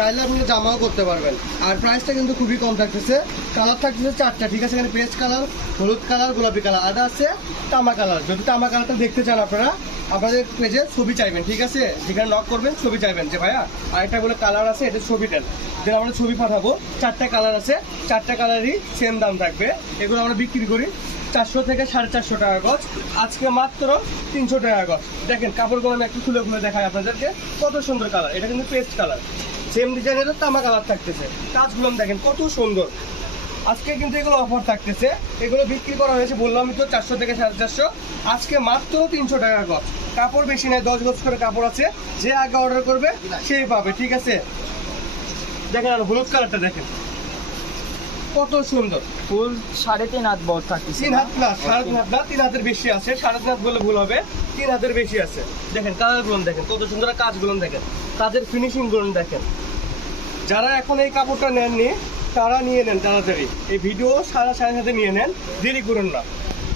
চাইলে আপনি জামাও করতে পারবেন। আর প্রাইসটা কিন্তু খুবই কম থাকতেছে। কালার থাকতেছে 4টা, ঠিক আছে? এখানে পেস্ট কালার, হলুদ কালার, গোলাপি কালার, আর আছে তামা কালার। যদি তামা কালারটা দেখতে চান আপনারা আপনাদের পেজে ছবি চাইবেন, ঠিক আছে? যেখানে নক করবেন ছবি চাইবেন যে ভাইয়া আরেকটা বলে কালার আছে, এটা ছবি দেন, যেন আমরা ছবি পাঠাবো। 4টা কালার আছে, 4টা কালারই সেম দাম থাকবে। এগুলো আমরা বিক্রি করি 400 থেকে 450 টাকা গজ। আজকে মাত্র 300 টাকা গজ। দেখেন কাপড়গুলো আমি একটু খুলে খুলে দেখাই আপনাদেরকে, কত সুন্দর কালার। এটা কিন্তু পেস্ট কালার, সেম ডিজাইনের তামা কালার থাকতেছে। কাজগুলো দেখেন কত সুন্দর। আজকে কিন্তু এগুলো অফার থাকতেছে। এগুলো বিক্রি করা হয়েছে বললামই তো 400 থেকে 450। আজকে মাত্র 300 টাকা গজ। কাপড় বেশি নেই, 10 গজ করে কাপড় আছে। যে আগে অর্ডার করবে সেই পাবে, ঠিক আছে? দেখেন আর হলুদ কালারটা দেখেন কত সুন্দর। ফুল 3.5 হাত বড় থাকতেছে। 3 হাত প্লাস, 3.5 হাত না, 3 হাতের বেশি আছে। 3.5 হাত বলে ভুল হবে, 3 হাতের বেশি আছে। দেখেন কালারগুলো দেখেন কত সুন্দর, কাজগুলো দেখেন, কাজের ফিনিশিংগুলো দেখেন। যারা এখন এই কাপড়টা নেননি তারা নিয়ে নেন তাড়াতাড়ি। এই ভিডিও সারা সাথে নিয়ে নেন, দেরি করুন না,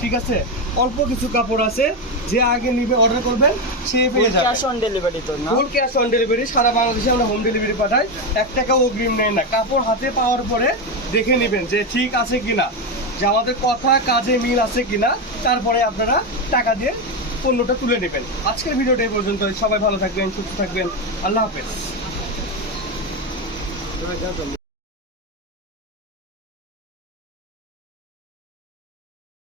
ঠিক আছে? অল্প কিছু কাপড় আছে, যে আগে নিবে অর্ডার করবেন সে পেয়ে যাবে। ক্যাশ অন ডেলিভারি তো না? Full cash on delivery. সারা বাংলাদেশে আমরা হোম ডেলিভারি পাঠাই। 1 টাকাও অগ্রিম নেই না। কাপড় হাতে পাওয়ার পরে দেখে নেবেন যে ঠিক আছে কিনা, যে আমাদের কথা কাজে মিল আছে কিনা, তারপরে আপনারা টাকা দিয়ে পণ্যটা তুলে নেবেন। আজকের ভিডিওটা এই পর্যন্ত। সবাই ভালো থাকবেন, সুস্থ থাকবেন। আল্লাহ হাফেজ।